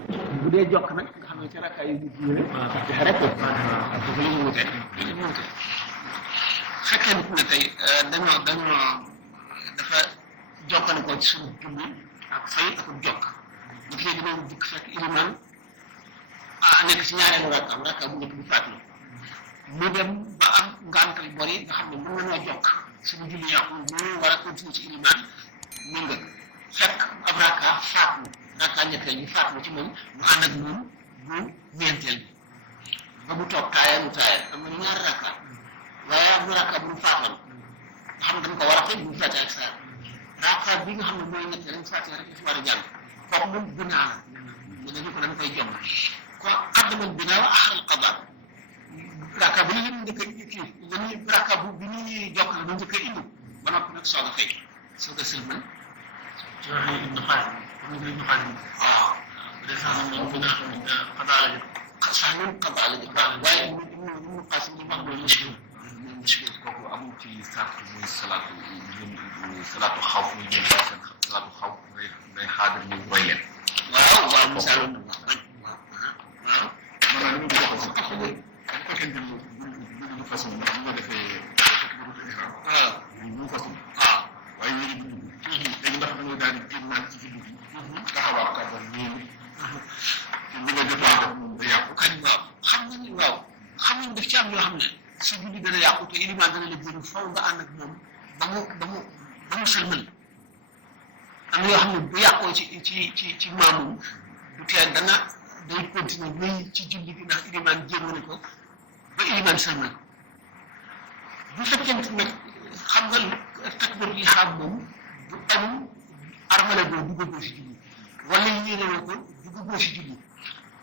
bu dee jokk nag nga xam ne ci rakka yu mujj yi rek dafa la ñu wute fekkee nit ne tey dafa jokkale ko ci suñu julli ak fay ak jokk nit léegi dañoo dikk fekk iliman nekk ci ñaareelu rakka bu njëkk bi faat na mu dem ba am ngantal bori nga xam ne mën nañoo jokk suñu julli yàqu mu war a continuer ci iliman mu nga fekk ab rakka faat na rakka ñetteel bi faat na ci moom mu ànd ak moom bu ñeenteel bi ba mu toog taaya am na ñaari rakka waaye am na rakka bu mu faatoon nga xam ne dañ ko war a fay bu mu fàtte ak saa rakka bi nga xam ne mooy ñetteel mu fàtte rek dafa war a jàng kooku moom binaa la ñu ne ñu ko dañ koy jom ko qaddamal binaa wa axaral qadaa rakka bi ñu njëkk a kii dañuy rakka bu bi ñuy jokk la ñu njëkk a indi ba noppi nag soog a fay soog a sëlmal ci waxee ibnu xaadim waaw descend moom bu naa qadaa la jëkk sax ñun qadaa la jëkk waaye ibnu xaasim ñu wax mooy mashhur kooku amul ci sart muy salaatu xawf muy jël seen salaatu xawf ngay xaadir ñu roy leen waaw misaal maanaam li mu jox si taxaw bu fekkente ne bu façon bu nga defee waaw bu façon waaye yéen bu dugg léegi ndax da ngay daal di génn naan ci fi dugg taxawaat kàddan ñëw li nga jotee def moom da yàqu kañ xam nga daf ci am yoo xam ne su julli dana yàqu te iliman dana la jëriñ faw nga ànd ak moom ba mu sëlmal am yoo xam ne bu yàqoo ci maamum du tee day continuer wéy ci julli gi ndax iliman jéem ko ba iliman sëlmal bu fekkente nag xam nga takbir li xam moom bu am armale boo duggagoo si julli wala yéene na ko duggagoo si julli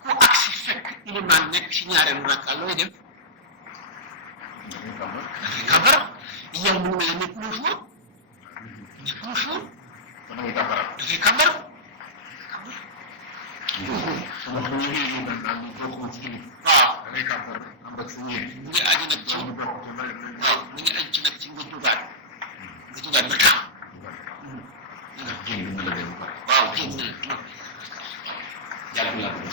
ku agsi fekk iliman nekk ci ñaareelu rakka looy def dafay kabar yow mu mel ne nekkul fóot dafay kabar waaw dangay kàmbar am ak sa ñeent mu ngi aju nag ci waaw mu ngi aju ci nag ci nga jugaat ba taxaw ndax jéem na la dem ba waaw jéem na la yàlla bi laa bëgg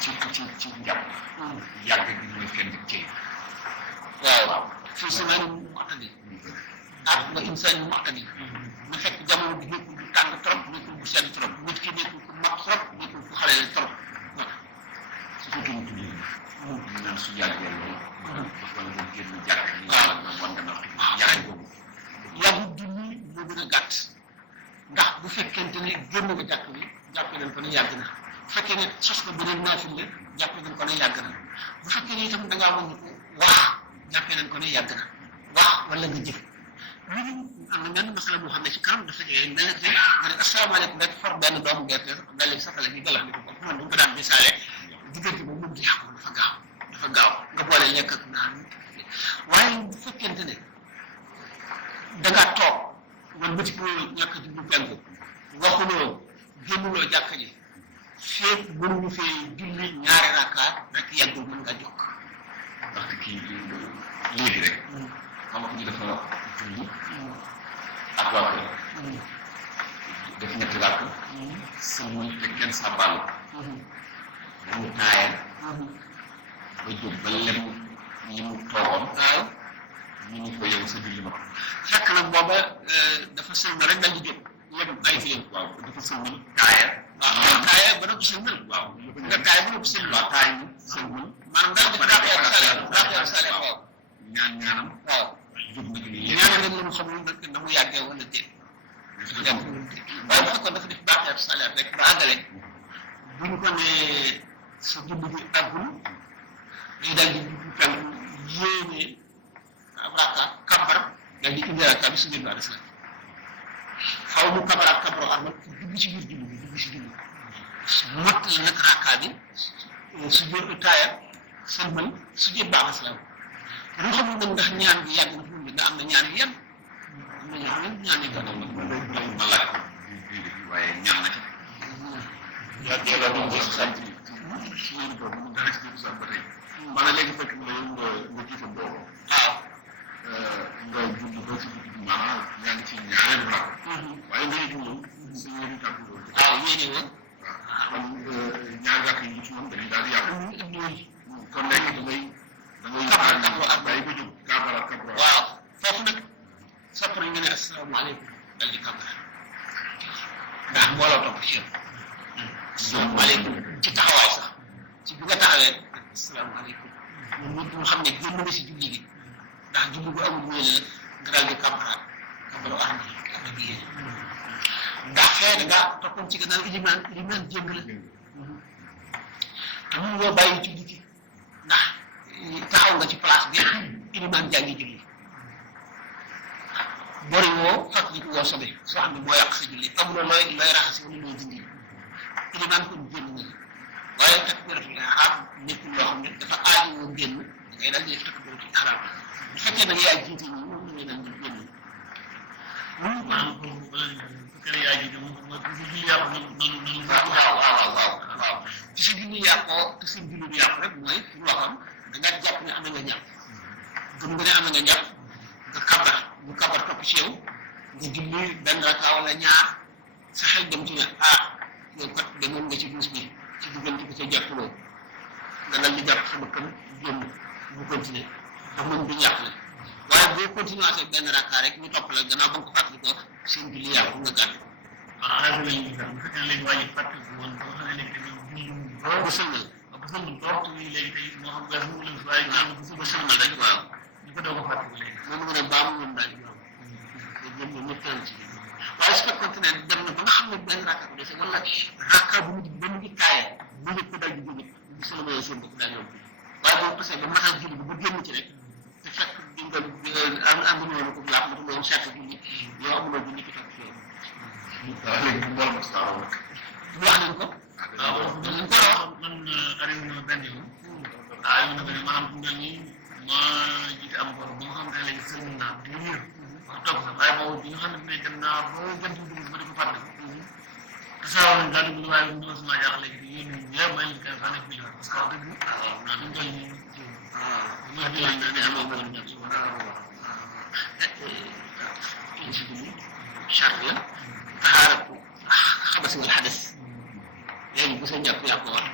xam ci njàpp yàgg bi mooy fenn ci waaw fii semaine muqtadi ak nga insaan muqtadi na fekk jamono bi nekkul bu tàng trop nekkul bu sedd trop nit ki nekkul ku mag trop nekkul ku xale la trop su fekkee ñu tuddee ñu naan su yàggee loolu wala nga génn jàkk yi waaw na wan nga yàgg boobu yàggu julli moo gën a gàtt ndax bu fekkente ne génn nga jàkk bi jàppee nañ ko ne yàgg na bu fekkee ne sos nga beneen naafil la jàppee nañ ko ne yàgg na bu fekkee ne itam da ngaa wàññi ko wax jàppee nañ ko ne yàgg na wax wala nga jëf lu ñu am na benn masala boo xam ne ci kanam dafa jege mel ne nga ne asalaamaaleykum rek for benn doomu gerte dal satale bi galax ni ko man du ko daan misaale diggante boobu moom di yàqu dafa gaaw nga boole lekk ak naan waaye bu fekkente ne da ngaa toog wala bëti ko ñàkk ji bu penku waxuloo génnuloo jàkka ji feeg mënuñu fee julli ñaari rakkaat rek yàggul mën nga jokk ndaxte kii léegi rek xam nga ñu dafa julli ak waa kër def ñetti làkk sëlmal te kenn sa bàll ba mu taayal ba jóg ba lem li mu toogoon waaw ñu ni ko yow sa julli ma fekk nag booba dafa sëlmal rek dal di jóg lem ay fi yéen waaw dafa sëlmal taayal waaw taaya ba noppi sëlmal waaw nga taaya ba noppi sëlmal waaw taay ñu sëlmal maanaam daal di raaxeer sale waaw ñaanam waaw jóg na julli ñaanal rek la mu xamul nag na mu yàggee wala déet waaye bu fekkoon dafa def baaxeer salaire rek ba àggale buñ ko nee sa julli bi àggul day dal di fenn yéene ab rakka kabar dal di indi rakka bi su jël ba des xaw mu kabar ak kabaro armal dugg ci biir julli bi dugg ci julli mott la nag rakka bi su jël taaya sëlmal su jël baax asalaam lu xamul nag ndax ñaan bi yàgg na fi mu nga am na ñaan yi yan am na ñoo xam ne ñaan yi gën a ma laaj ko waaye ñaan na ci yàggee la ñu gis sant ci yéen boobu mu dara ci biir sax ba tey maanaam léegi fekk na yow nga jiite boobu waaw nga julli ba ci maanaam yaa ngi ci ñaareelu rakk waaye nga yëg ñëw sa yéen tàggu loolu waaw yéene woon kon asalaamaaleykum ci taxawaay sax ci bi nga taxawee asalaamaaleykum ñun ñëpp ñu xam ne génn nga si julli gi ndax julli bu amul wéy la nga daal di kàmbaraat kàmbaru Ahmadu yéen ndax xëy na nga toppoon ci gannaaw ilimaan jéng la te mun ngoo bàyyi julli gi ndax taxaw nga ci place bi ilimaan jàngi julli bori woo fàttaliku woo sobe soo xam ne moo yàq sa julli amuloo looy raxasi wala looy dindi ilimaan kon génn nga waaye takbiratul ihraam nekkul loo xam ne dafa aaji woo génn da ngay daal di def takbiratul ihraam bu fekkee da nga yaa jiite ñi moom la ngay daal di génn waaw ci sa julli yàqoo te sa julli du yàqu rek mooy fi mu waxoon da nga jàpp ne am na nga ñàpp gëm nga ne am na nga ñàpp nga kabar bu kabar topp ci yow nga julli benn raka wala ñaar sa xel dem ci ne yow kat demoon nga ci duus bi ci diggante bi ca jàppuloo nga dal di jàpp sama këm génn bu continuer ndax moom du yàq la waaye boo continué waatee benn raka rek ñu topp la gannaaw ba nga ko fàttali ko seen julli yàqu nga gàtt ba sëlmal ba sëlmal rek waaw moom nga ne baamu moom daal waaye su fekkoon ne dem na ba nga xam ne benn rakka ko dese wala rakka bu mujj ba mu ngi taayee ba ñëpp ko daal di jóge bu sëlmalee seen bopp daal yóbbu waaye boo passé ba matal julli bi ba génn ci rek te fekk di nga am noonu ko laab ma doon seet julli yow amuloo julli ci fekk yow léegi mbooloo ma saa wax nañ ko waaw man arrivé na benn yoon yow na benn maanaam mel ni ma jiite am bor ba nga xam ne léegi sëñ naa di wér wax toog sax waaye boobu bi nga xam ne dem naa ba jant bi dugg ma di ko fàtte te saa woon daal di waaye bu ñu sama jaax léegi di yéen ñi ñëpp may leen kay fa nekk million parce que wax dëgg naa duñ toll nii ma di lañ ne amoo mo ñak ci julli charte la taharatu xabas wal xadas léegi bu sa njàpp yàpp war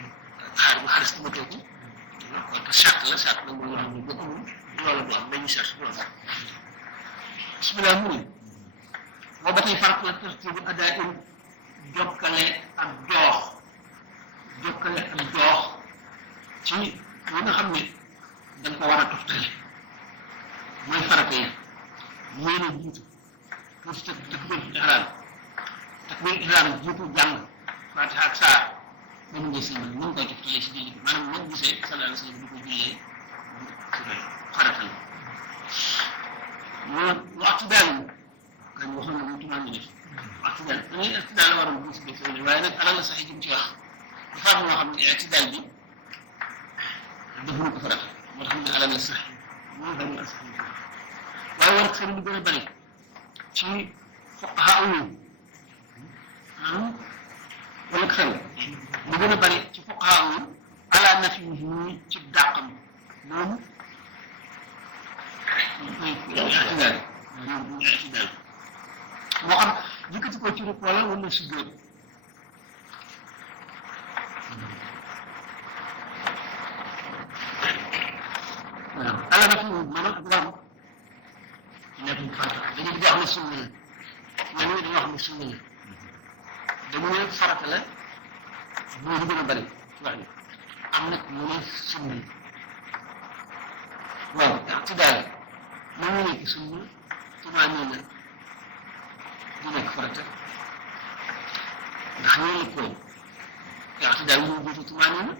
taxaar bu xadas tuma toogu kon te charte la mooy wax ni boo amul loolu du am dañu charte loolu sax bismillah mu ne moo ba tey farat la tartibu adain jokkale ak joox ci li nga xam ne dañ ko war a toftale mooy farata yi yéene jiitu pour takbir ihraam jiitu jàng fatiha ak saar ba mu ngi sëlmal mu ngi koy toftale si julli bi maanaam moom gisee sallallahu alayhi wa sallam di ko jullee farata la waxtu daal kañ waxoon na mu tumaan ni def waxtu daal dañuy ictidaal la waroon gis gis waaye nag alal la sax yi jëm ci wax dafa am loo xam ne ictidaal bi defuñu ko farata moo tax ne alal la sax moo dañu la sax waaye war xel lu gën a bëri ci fuqaha yi wala xel lu gën a bëri ci fuqaha yi ala nafi yi ci dàqam moom mooy ictidaal moo xam yëkkati ko ci rek wala si góor waaw ala na fi maanaam ak war nekk farata dañu di wax ne sunna la ñoom dañu wax ne sunna la dañu ne farata la moo gën a bëri wax ni am nag mu ne sunna la waaw ictidaal moom mu nekk sunna tumaanina du nekk farata ndax ñoo lëkkoo ictidaal moo jiitu tumaanina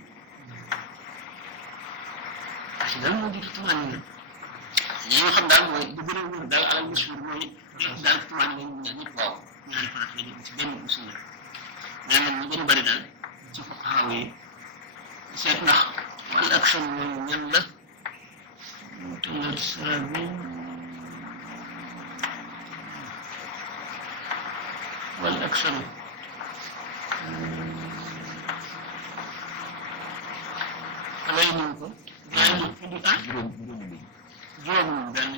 ictidaal moo jiitu tumaanina ñoo xam daal mooy lu gën a wóor daal alal mashhur mooy ictidaal tumaanina ñu ñaar ñëpp waaw ñaari farata la ñu ci benn bu sunna mais nag ñu gën a bëri daal ci fuqahaa yi seet ndax wal aksar mooy ñan la tollat saa bi wal aksar alay ñu ko yaa ñu indi juróom benn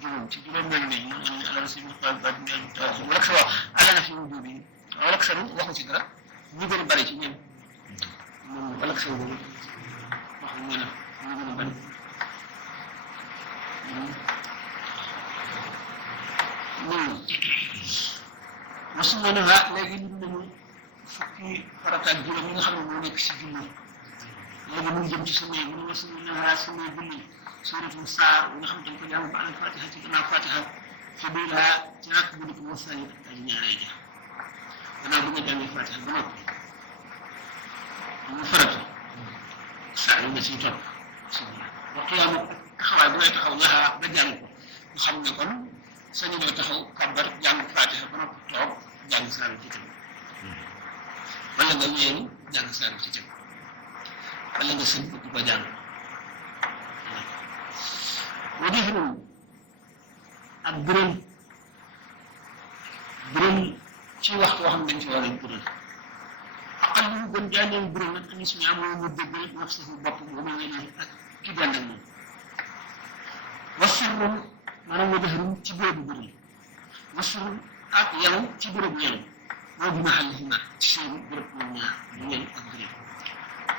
juróom ci juróom benn ne ñu am alal si ñu xaal baat ngeen taw wala aksar wax ala na fi mu jóbi wala aksar waxu ci dara ñu gën a bëri ci ñoom moom wala aksar boobu wax ñu ne ñu gën a bëri mosu ma ne léegi lim nañu fukki farata ak juróom yi nga xam ne moo nekk si julli léegi mu ngi jëm ci sunna yi mu ne ma sunna julli suuratul saar nga xam dañ ko jàng ba al fatiha ci gannaaw fatiha fi biilaa ci rakk bu njëkk wasani ak ñaareel ja gannaaw bu nga jàngee fatiha ba noppi mu farata saar yi nga siy topp waxtu yaa moom taxawaay bu ngay taxaw laxaa ba jàng ko nga xam ne kon sañu loo taxaw kàbbar jàng fatiha ba noppi toog jàng saar ci tëb wala nga ñeewu jàng saar ci tëb wala nga sën ba jàng wajifrum ak biral ci waxtu wax dañ ci war a biral aqal lu gën jàngee biral nag ani suñu amoo mu déggal nafsahu bopp bu ma ngeen ak ki dend ak moom wasirrum maanaam wajifrum ci bérébu biral wasirrum ak yelu ci bérébu yelu moo bi mahallihima ci seen béréb ñoom ñaar bu yelu ak biral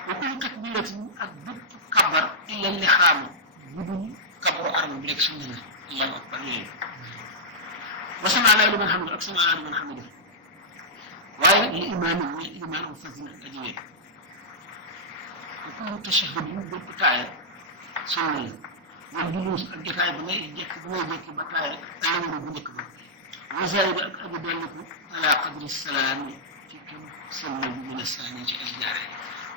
wa kullu takbiratin ak bépp kabar illa li xaamu budul kabaru arme bi nekk sunna la allahu akbar yooyu wa sami'na liman hamida ak sami'na liman hamida waaye li imaam mooy imaam fas na aji wéet wa kullu tashahhud bépp taaya sunna la wal juluus ak jotaay ba ngay jekki ba taaya alawaru bu njëkk ba wa zaida ak abu dolliku ala qadri salaam ci kam sëlmal bi mën a saani ci ay jaare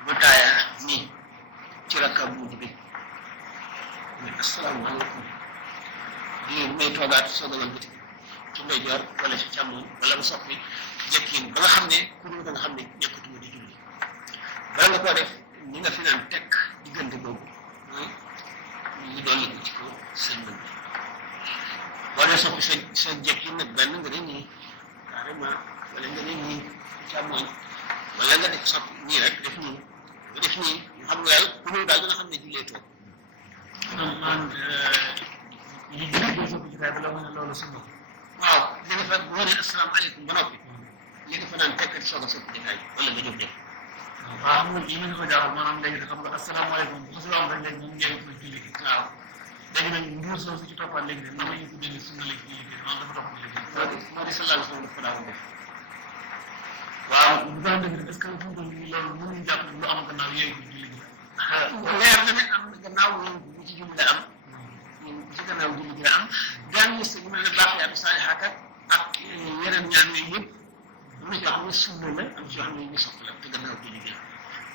ba taaya nii ci rakka bu mujj bi mais asalaamaaleykum lii may toogaat soog a walbati ci ndeyjoor wala ci càmmoñ wala mu soppi jekkiin ba nga xam ne ku dul da nga xam ne nekkatuma di julli bala nga koo def ni nga fi naan tekk diggante boobu mooy ñu dolli ko ci kaw seen mën bi boo dee soppi sa jekkiin nag benn nga ne nii carrément wala nga ne nii càmmoñ wala nga def soppi nii rek def nii nga def nii nga xam nga daal ku dul daal da nga xam ne jullee toog man li gën sa jotaay ba la wane loolu sunna waaw li nga fa boo nee asalaamaaleykum ba noppi li nga fa naan tekk soog a soppi jotaay wala nga jóg dem waaw xam nga yi nga ko jàpp maanaam léegi xam nga asalaamaaleykum bu xasee wax rek léegi moom njëriñ ko julli gi waaw léegi nag nguur soo ci toppaat léegi de nan la ñu tuddee ni sunna léegi julli gi maanaam dafa topp léegi moo di sallallahu alayhi wa sallam dafa daaw def waaw bu daan def est-ce que fu mu toll nii loolu mënuñ jàpp lu am gannaaw yooyu ko julli gi leer na ne am na gannaaw yooyu bu ci julli la am ci gannaaw julli gi la am jàng liste bu mel ne baaxiyaatu saalihaat ak yeneen ñaan yooyu yëpp am na ci yoo xam ne sunna la am ci yoo xam ne ñu sopp la te gannaaw julli gi la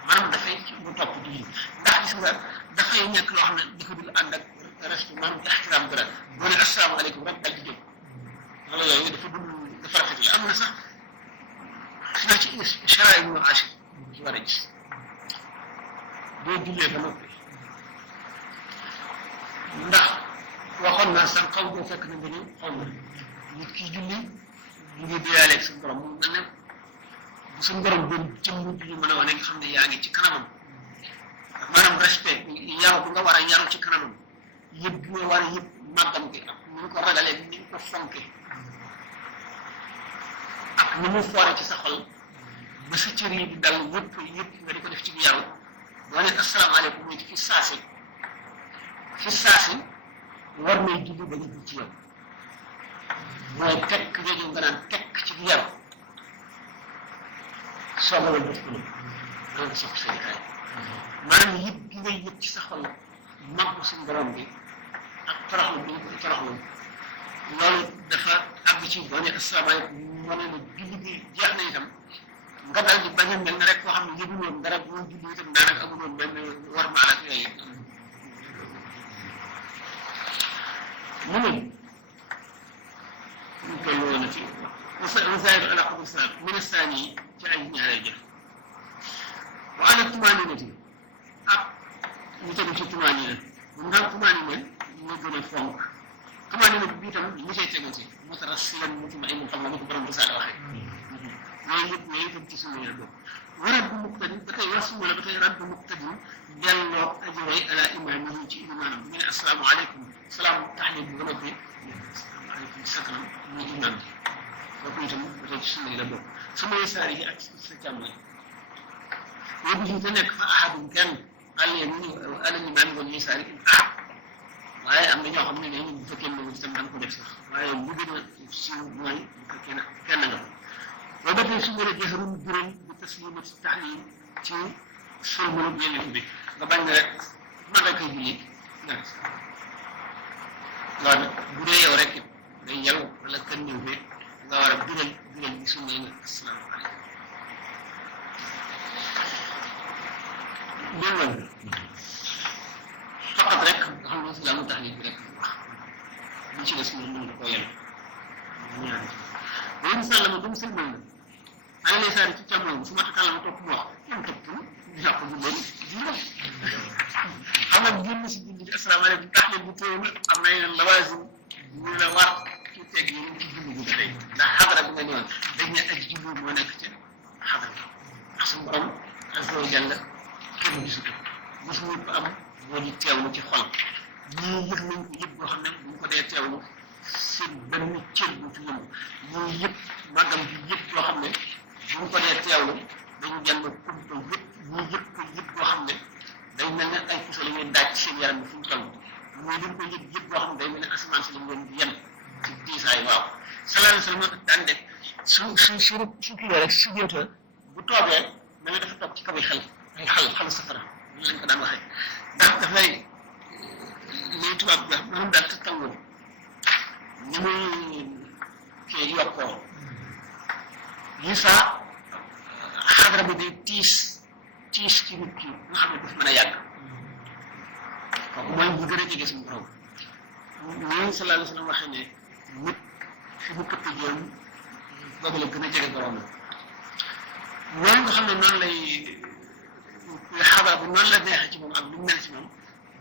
maanaam dafay mu topp julli ndax gis nga dafay nekk loo xam ne dafa dul ànd ak respect maanaam ixtiraam dara boo ne asalaamaaleykum rek dal di jóg wala yooyu dafa rafet la am na sax si na ci chara yi ñu achir ci war a gis boo jullee ba noppi ndax waxoon naa sax xaw boo fekk na nga ñëw xaw ma nit ki julli mu ngi déyaaleeg suñu borom mu mel ne bu suñu borom doon jëmm bi ñu mën a wane nga xam ne yaa ngi ci kanamam maanaam respect yaru bu nga war a yaru ci kanamam yëpp bi nga war a yëpp màggam gi ak ni ñu ko ragalee ni ñu ko fonke ak ni mu foore ci sa xol ba sa cër yi di dal yëpp nga di ko def ci yaru boo ne asalaamaaleykum mooy fi saasi war nay julli ba ñu ci yow mooy tekk jooju nga naan tekk ci yaru soog a wal def ko ni loolu sopp sa jotaay maanaam yëpp gi ngay yëpp ci sa xol mag suñu borom bi ak toroxlu bi nga toroxlu loolu dafa àgg ci boo ne asalaamaaleykum moo ne la julli bi jeex na itam nga dal di bañ a mel ne rek koo xam ne yëgul woon dara boo julli itam daanaka amul woon benn war ma alak yooyu mu ne ñu koy woon ci wasaidu ala qadri salaat min asaani yi ci ay ñaareel jëf wa ala tumaninati ak ñu tegu ci tumanina bu ndax tumanina ñu gën a fonk tumanina bi itam li cay tegu ci mutarassilan mutmainun xam nga ni ko borom bi saala waxee yooyu yëpp yooyu itam ci sunna la bokk warat bu muqtadin ba tey wasu wala ba tey rat bu muqtadin delloo ajuray ala imaamihi ci imaanam bu ñu ne asalaamaaleykum salaam taxlim bi ba noppi asalaamaaleykum sakram muy imaam bi kooku itam ba tey ci sunna la bokk sama saari yi ak sa càmm yi yóbbu si te nekk fa ahadum kenn àll yéen ñu ala imaam wala saari ahad waaye am na ñoo xam ne ne bu fekkee ne itam da nga ko def sax waaye lu gën a siiw mooy bu fekkee ne kenn nga loolu ba tey su ma la jëxarul juróom bu taslimat tahlil ci sëlmalu yeneen bi nga bañ ne rek man rek ay julli loolu bu dee yow rek day yow wala kenn ñëw bi nga war a dugal bi sunna yi asalaamaaleykum dégg nga faqat rek nga xam ne islaamu tahlil bi rek wax li ci des moom mën nga koo yem ñaan loolu sàllama ba mu sëlmal na ay lay saari ci càmmoñ su ma takkala ma topp mu wax man topp dinaa ko julleen xam nga génn si julli bi asalaamaaleykum tahlil bu teew na am na yeneen lawaasim ñu la war ci teg yi ci julli bi ba tey ndax xadara bi nga ñëwoon dañ ne ak julli moo nekk ca xadara ndax suñu borom azza wa jalla kenn gisu ko mos ñu ko am boo di teewlu ci xol ñii yëg nañ ko yëg boo xam ne bu ñu ko dee teewlu seen benn cër bu ci yëngu ñii yëg màggam bi yëg boo xam ne bu ñu ko dee teewlu dañu jàng kumpa yëpp ñii yëg ko yëg boo xam ne day mel ne ay puso la ñuy daaj ci seen yaram bi fu ñu toll ñii dañ ko yëg yëg boo xam ne day mel ne asamaan si la ñu leen di yen ci diisaay waaw sallallahu alayhi wa sallam daan def su kii rek su jota bu toogee mel ne dafa toog ci kaw xel ay xalu safara ñu lañ ko daan waxee ndax dafay liy tubaab bi wax maanaam daal tàngoor ni muy kii yokkoo yi saa xadra bi day tiis ci nit ki nga xam ne daf mën a yàgg kooku mooy bu gën a jege suñu borom ñii sallallahu alayhi wa sallam waxee ne nit fi mu këpp joon boobu la gën a jege borom la noonu nga xam ne noonu lay xadra bi noonu la neexee ci moom ak lu mel ci moom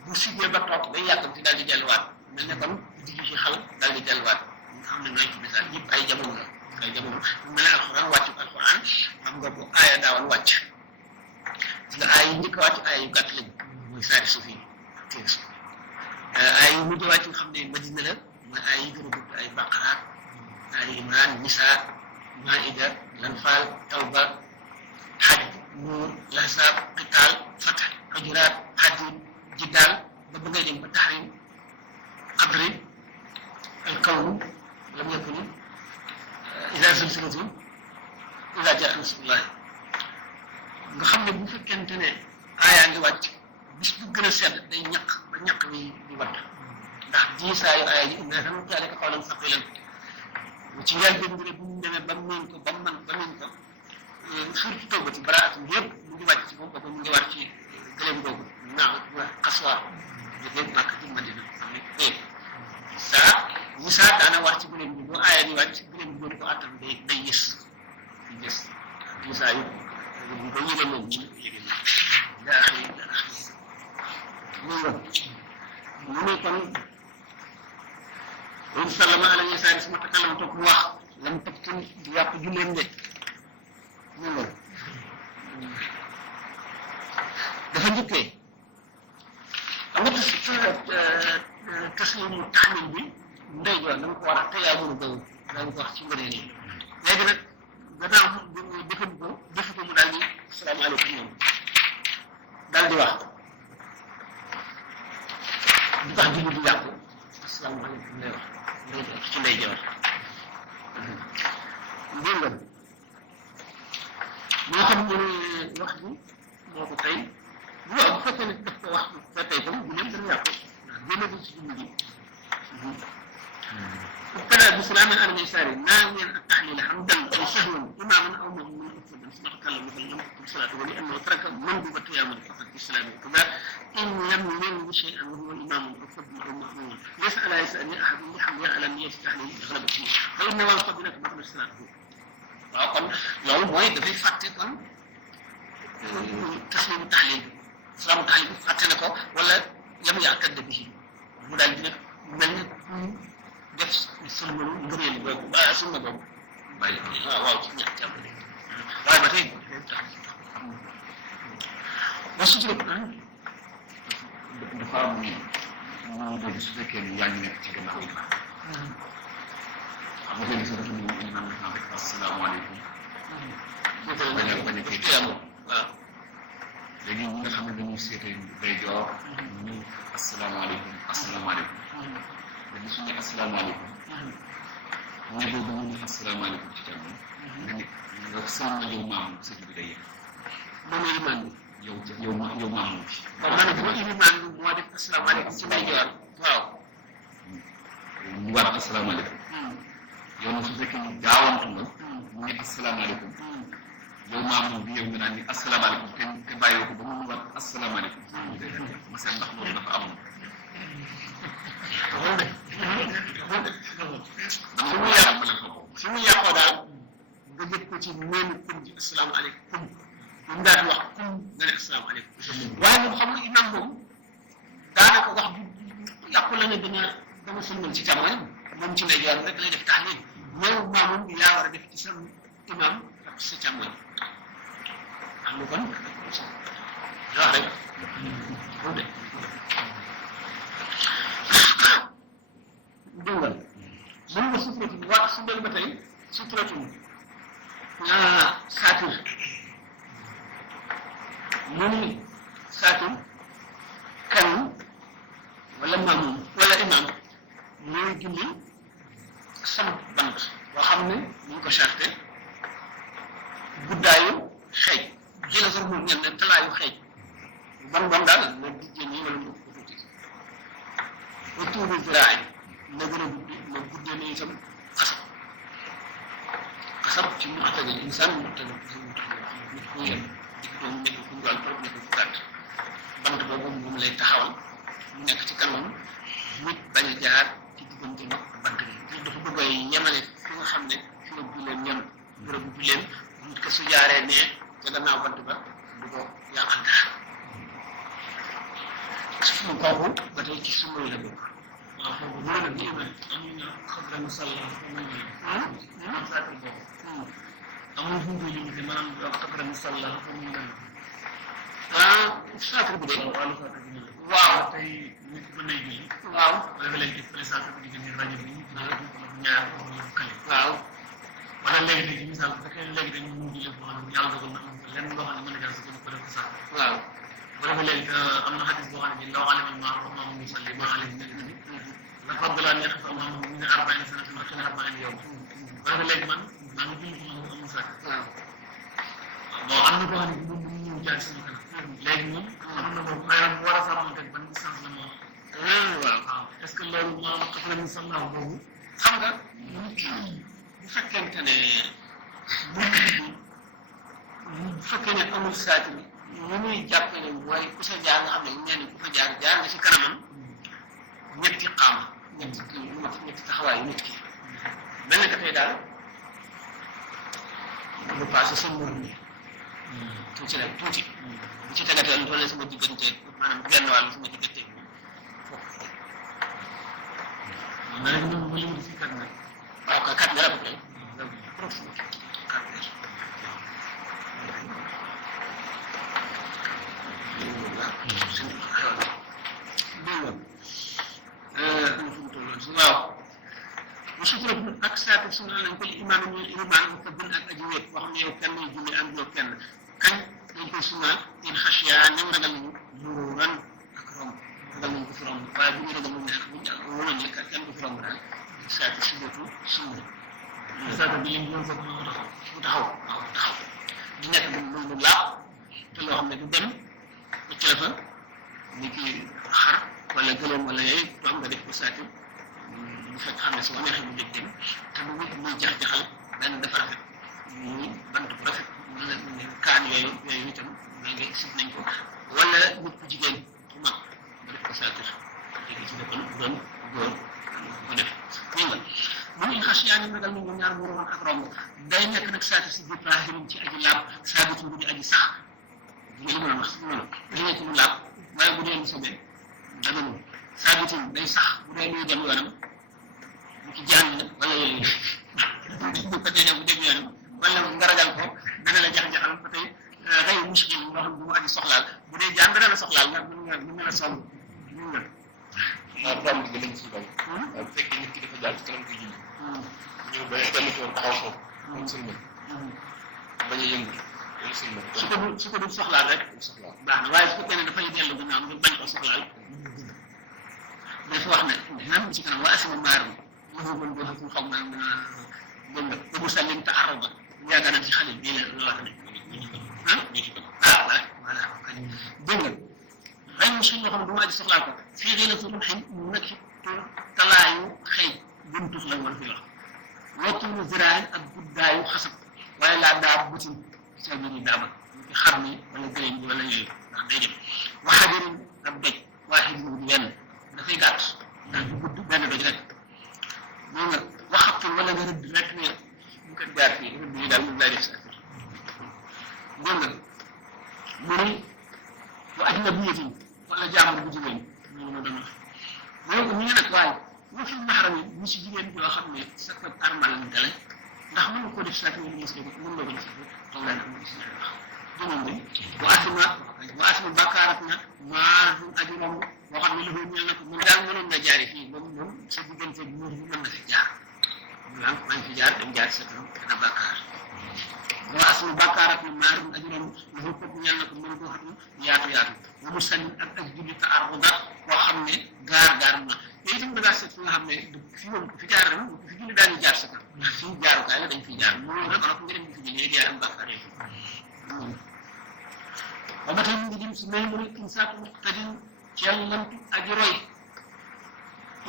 bu sigee ba toog day yàggamti daal di delluwaat mel ne kon digg ci xal daal di delluwaat nga xam ne nooy ci misaal yëpp ay jamono la ay jamono mu mel ne alxuraan wàccu alxuraan xam nga bu aaya daawoon wàcc nga aay yi njëkk a wàcc aaya yu gàtt lañ mooy saari suuf yi ak téere suuf aaya yu mujj wàcc nga xam ne madina la mooy aaya yi gën a gudd ay baqara ali imran nisaa maida lanfaal tawba xaj nuur lahzab qitaal fatx xujuraat hadid jiddaal ba ba ngay dem ba taxrim qadri alkawn lam yakun ida zulzilatum ida jaa nasrullahi nga xam ne bu fekkente ne aayaa ngi wàcc bis bu gën a sedd day ñaq ba ñaq mi di wadd ndax diisaayu aaya ji inna sanulqi alayka qawlan saqilan ci njaay jëm bi ne bu ñu demee ba miin ko ba man ba miin ko surtout tawba ci baraatum yëpp mu ngi wàcc ci moom boobu mu ngi wàcc ci gëleem googu naaw xaswa jógee màkk ci madina xam ne saa daana war ci gëleem bi boo aaya di wàcc gëleem bi doon ko attan day yës di yës diisaa yu ba yëgal moom ñu yëgal daa xëy mu ne kon loolu sallama ala yasaari suma takallam toog mu wax lam tabtul di yàq julleen de mu nga dafa njëkkee xam nga taslimu taxmil bi ndey joor da nga ko war a teyaamunu gawu da nga ko wax ci ngëneel yi léegi nag gannaaw defu ko mu daal di asalaamaaleykum moom daal di wax du tax julli di yàqu asalaamaaleykum lay wax ci ndey joor dégg nga moo xam ne wax bi moo ko tey bu fekkee ne daf ko wax ba tey tam bu leen dana yàqu ndax génn ci julli gi ابتدأ بسلام على اليسار ناويا التحليل حمدا او سهوا اماما او مؤمنا افضل ثم تكلم مثل لم تكن صلاته لانه ترك منذ قياما فقط في السلام كذا ان لم ينوي شيئا وهو امام او فضل او مامون ليس على يسأل احد يحمل على نية التحليل اغلب الشيء فان والقبل لك بعد السلام waaw kon loolu mooy dafay fàtte kon taslimu taxlil salaamu taxlil fàtte na ko wala lam yaatad bihi mu daal di nag mel ne def sëlmalu ngëneel boobu ba sunna boobu bàyyi waaw ci ñaar jàmm waaye ba tey ba sutura dafa am ñu dégg su fekkee ni yaa ngi nekk ci gannaaw yi xam nga léegi sa dafa ñu imam def naa rek asalaamaaleykum bañ a kii waaw léegi ñi nga xam ne dañuy seete day joor ñu asalaamaaleykum asalaamaaleykum léegi su ñu asalaamaaleykum ne boobu mu ne asalaamaaleykum ci càmmoñ nga ne nga sëlmal yow maamu sëñ bi day yem moom ilimaan bi yow maamu bi waaw ma ne bu ilimaan bi moo def asalaamaaleykum ci lay joor waaw ñu waat asalaamaaleykum yow nag su fekkee ni gaawantu nga mu ne asalaamaaleykum yow maamu bi yow nga naan ni asalaamaaleykum te bàyyoo ko ba mu waat asalaamaaleykum ma seet ndax loolu dafa am su mu yàqoo daal nga jël ko ci meenu kum ji asalaamaaleykum moom daal di wax kum nga ne asalaamaaleykum waaye moom xam nga imam moom daanaka wax bi yàqu la ne dama sëlmal ci càmmoñ moom ci lay joor rek lay def taxliil mais maamoom bi yaa war a def ci sa imam ak sa càmmoñ xam nga kon wax rek moom de dungal mën nga suturatu waa su dee ba tey suturatu saatir moom ni saatir kan wala maamum wala imam mooy julli sam bant boo xam ne ñu ngi ko charté guddaayu xeej jëla sax mu ñen ne talaayu xeej ban daal na dijjee nii wala mu ko tuuti autour du ziraay na gën a guddi na guddee ne itam xasab ci mu attagal insaan mu attagal nit ku yem nit doom nekk ku ngal trop nekk ku gàtt bant boobu moom lay taxawal mu nekk ci kanam nit bañ a jaar ci diggante nag bant bi dafa bëgg a yemale fi nga xam ne fi la bu leen ñam bërëb bu leen nit ko su jaaree ne ca gannaaw bant ba du ko yàqal dara su kooku ba tey ci sumay la bokk waaw foofu bu la di amuñu xadra musalla amuñu saati boobu amuñu fu ñu limité maanaam xadra musalla amuñu saati bu dee wàllu saati bi waaw tey nit ba nay julli waaw wala léegi def présence bi diggante rajo bi ñaar wala kale waaw wala léegi tey ci misaal bu fekkee léegi dañu mu julli boo xam ne yàlla dogal na am lenn loo xam ne mën na jàll sa ko def sax waaw wala léegi am na xadis boo xam ne law alima ma ma mu salli ma alayhi nabi la fadla an yakhfa ma min 40 sanatan wa 40 yawm wala léegi man maa ngi julli ko amul sax waaw bon am na koo xam ne moom mu ñëw jaar sama kanam léegi moom xam na moom maanaam war a sàmmante ban distance la moom waaw est-ce que loolu maanaam xatla mi sallaaw boobu xam nga bu fekkente ne bu fekkee ne amul saati bi ñu muy jàpp ne mooy ku sa jaar nga xam ne ñenn ku fa jaar nga ci kanamam ñetti xaama ñetti taxawaayu nit ki mel na dafay daal bu passé sa mur ni tuuti rek tuuti bu ci tegatee lu toll sama diggante maanaam genn wàll sama diggante foofu na rek ñoom li mu di si kat nag waaw ka kat nga rab tey proximité kat waaw bu sutura ak saati sunna lañ koy imaam ñu ilimaan mu ko gën ak aji wéet wax ne yow kenn julli ànd yow kenn kañ dañ koy sunnaal in xasiya nem ragal nañu mururan ak romb ragal nañ ko fi romb waaye bu ñu ragal nañ ne bu wóoroon ne kenn ko fi romb daal saati si dootu sunna saati bi lim doon foofu mu taxaw waaw taxaw di nekk lu laab te loo xam ne du dem ci la fa ni ki xar wala gëloom wala yooyu du am nga def ko saati bu fekk xam ne su ma neexee mu jóg dem te bu muy jax-jaxal benn dafa rafet muy bant bu rafet kaan yooyu itam mais nga sib nañ ko wala nit ku jigéen ku mag nga def ko saati léegi ci defoon doon góor ko def nii nga mu in xas yaa ngi nagal ñu ñaar mu roon ak romb day nekk nag saati si biir prahirim ci aji laab saabitu bu di aji sax li ma wax noonu li nekk lu laab waaye bu dee lu sobee dana mu saabitin day sax bu dee luy dem yoonam bu ci jaan la wala yooyu bu ko dee bu dem yoonam wala nga ragal ko dana la jax-jaxal ba tey xëy muskil loo xam ne bu mu aji soxlaal bu dee jaan dana la soxlaal ndax mën nga la song ñu nga waaw romb bi lañ ciy bañ waaw bu fekkee nit ki dafa jaar ci kanam koy julli ñëw ba benn tool taxaw foofu moom sëlmal bañ a yëngu su ko dul soxlaal rek baax na waaye su fekkee ne dafay dellu gannaaw nga bañ ko soxlaal dafa wax ne nan ci kanam waa asima maar bi lahu man boo xam xaw ma dégg nga ba mu sàllim te araba yaakaar naa ci Khalil bii la wax ne voilà dégg nga xëy na suñu waxoon bu ma aji soxlaa ko fii xëy na su xëy mu nekk ci talaayu xëy buntu la woon fi wax wattuunu ziraay ak guddaayu xasab waaye laa daa butin sa biir daaba ci xar mi wala gëléem bi wala yooyu ndax day dem waxajarin ab doj waaxid mu di benn dafay gàtt ndax du gudd benn doj rek moo nga waxatul wala nga rëdd rek ne bu ko jaar fii rëdd yi daal moom lay def sa affaire dégg nga mu ni bu ajna bu yëtin wala jaamur bu jigéen ñu ma doon wax moo ko ñu ngi nag waaye wa fi maxaram yi ñu si jigéen yoo xam ne sa ko armal lañ tale ndax mën nga ko def saa fi ñu gis ko mën nga ko def toog lay am ci wax jëmoon bi bu asma bàkkaarat na maa aju romb boo xam ne loolu ñeel na ko moom daal mënoon na jaari fii moom sa diggante muur bi mën na fi jaar maa ngi fi jaar dem jaar sa kanam dana bàkkaar boo asma bàkkaarat na maa aju romb loolu ko ñeel na ko mën koo xam ne yaatu wa mu sànni ak julli ta arbuda koo xam ne gaar na yooyu itam da ngaa seet fi nga xam ne fi moom fi jaar rek fi julli daañu jaar sa kanam ndax fii jaarukaay la dañ fiy jaar mënoon rek nga dem di fi julli day am bàkkaar yooyu ba ba tey mu ngi jëm si mel mu ne insaatu muqtadin cellantu aji roy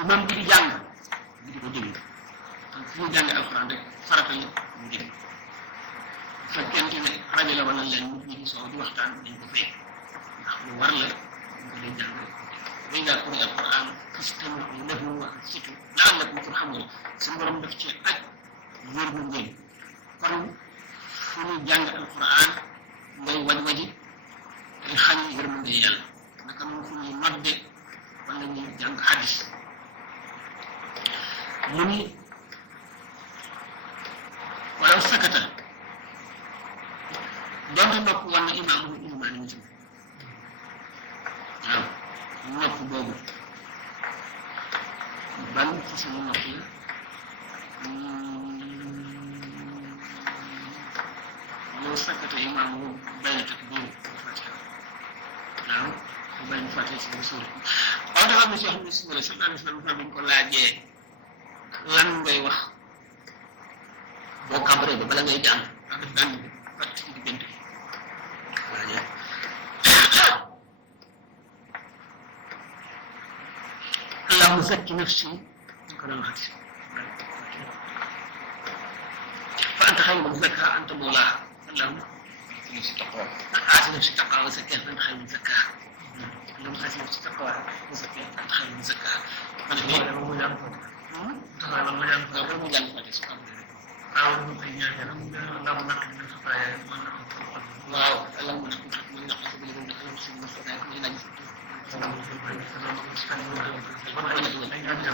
imam bi di jàng bi di ko déglu donc fi ñu jàng alxuraan rek farata la mu déglu bu fekkente ne rajo la wala leen nit ñi di soow di waxtaan dañ ko fay ndax lu war la ñu leen jàng way ngaa kuri alxuraan fastami'u lahu wa ansitu la'allakum turhamun suñu borom daf ci aj wér na ngeen kon fu ñu jàng alxuraan ngay waj-waji day xañ yërmande yàlla naka noonu fu ñuy nodde wala ñuy jàng xadis mu ni wala sakata donte nopp war na imaamu ilimaan yi tam waaw nopp boobu ban façon nopp la wala sakata imaamu bayna takbiir waaw bu bañ fàtte si Rassoul waaw dafa am na si yoo xam ne si wala sallallahu alayhi wa sallam bi ñu ko laajee lan ngay wax boo kabaree ba bala ngay jàng ak daf daan fàtte ci diggante laajee allahumma zakki nafsi ñu ko doon waxati fa anta xayru man zakka anta mawlaaha allahumma نفسي تقوى آتي نفسي تقوى وزكاها فأنت خير من زكاها اللهم آتي نفسي تقوى وزكاها فأنت خير من زكاها أنا في هذا هو جانب هذا هو جانب هذا هو جانب هذا سبحان الله أعوذ بالله اللهم نقل من الخطايا واو اللهم نقل من نقص بالذنوب ونفس المستقيم من نجس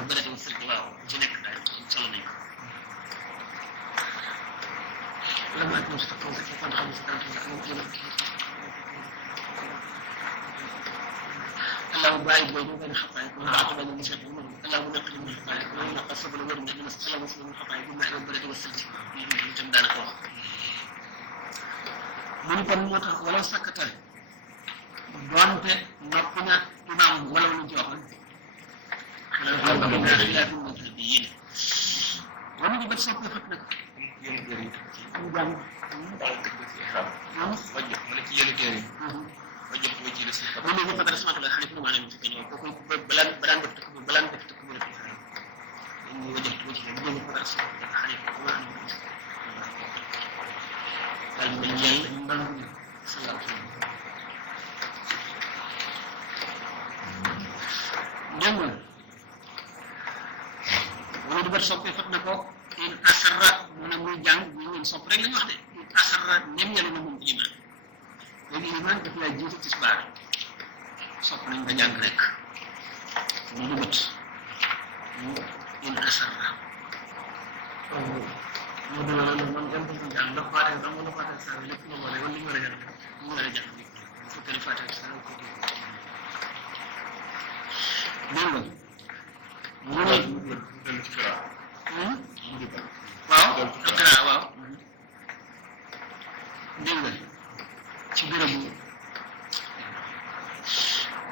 بلد والسلك واو جنك إن شاء الله لما أكون مستقيم زكاة فأنت خير من زكاة اللهم باعد بيني وبين خطاياك وبعد بين النساء والمرض اللهم نقل من خطاياك ونقل الصبر والورد من السلام من خطاياك بالمعنى والبلد والسلك جم دانك wax mun kon moo tax wala sakkata donte nopp na imaam wala lu ci waxoon wala ñu bat sopp fat nag ñu jàng wala ci yenn téere wajjah ko ci rasul ko mo fa dara sama la xalifa ma ne ci ñoo ko balan def ko balan def ko mo def ñu wajjah ko ci ñu fa dara sama la xalifa ma ne dal mi yel ndam sallallahu alayhi wasallam wala du bat soppé fat na ko in asarra mo na muy jàng ñu ngeen sopp rek lañ wax de asarra ñem yalla na moom iman léegi iman daf lay jiitu tisbaar sopp nañ nga jàng rek ñu du bët in asarra mo do la man dem ko jàng ndax faate dam mo faate sa lépp lu wala wala li wara jàng ñu wara jàng ko tele faate sa ko dégg nga mu ne dem ci xira waaw xira waaw dégg nga ci béréb bi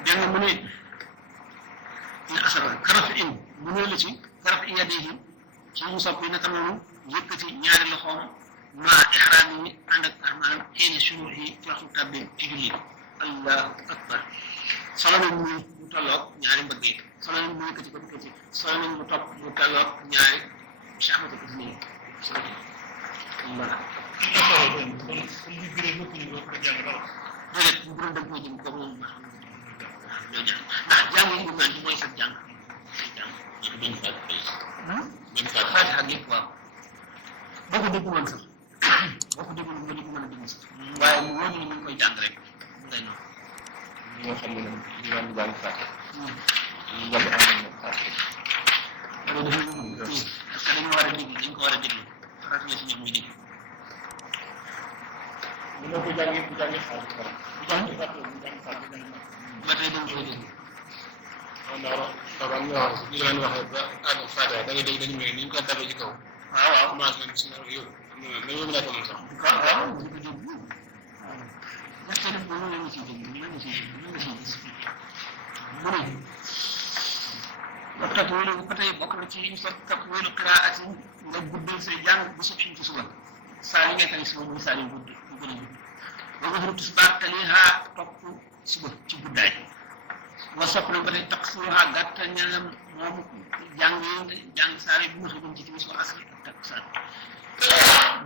dégg nga mu ne in asara karaf in mu ne la ci karaf in yadihi suñu sopp yi naka noonu yëkkati ñaari loxoom maa ihraam yi ànd ak armaanam xiina shuruux yi ci waxtu tàbbi ci julli allahu akbar solo nañ mu tolloog ñaari mbëgg yi solo nañ mu yëkkati ko yëkkati solo nañ mu topp mu tolloog ñaari chaamata ko nii voilà déedéet bu doon dem koy jëm ko moom baax ñoo jàng ndax jàng yi man mooy sa jàng jàng Fatiha ak yëpp waaw boo ko déglu woon sax boo ko déglu woon mën a déglu sax waaye mu wóor ni ñu koy jàng rek ngay noonu ñoo xam ne ñu ngi jàng Fatiha ñu ngi jàng Fatiha loolu dafa parce que dañu war a déglu dañ ko war a déglu farat la si ñoom ñu déglu mënoo ko jàngee bu jàngee Fatiha bu jàngee Fatiha bu jàngee Fatiha ba tey dañ koy déglu ndax am ñoo xam ñu leen waxee ba àgg Fatiha da ngay dégg dañu mel ni ñu ko dabee ci kaw waaw waaw commencé nañ si yow dañoo mën a ko sax waaw waaw ñu ko déglu ndax te def moom la ñu ciy déglu la ñu ciy déglu la ñu ciy gis mu ne waxtaan wala ba tey bokk na ci sa kap wala qiraati nga guddal say jàng bu subhi ci suba saa yi ngay tari suba muy saa yu gudd yu gën a gudd ba nga xam tisbaar taliha topp suba ci guddaay nga sopp na ba tey taqsiruha gàttal ñaanam moom jàng jàng saa yi bu nga xam ci timis wala asri ak takkusaan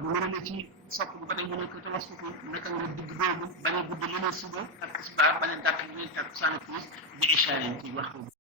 bu mën a ne ci sopp ba tey mu nekk tawassutu naka nga digg doomu bañ a gudd leneen suba ak tisbaar bañ a gàttal leneen takkusaan ak timis bi ishaare ci waxtu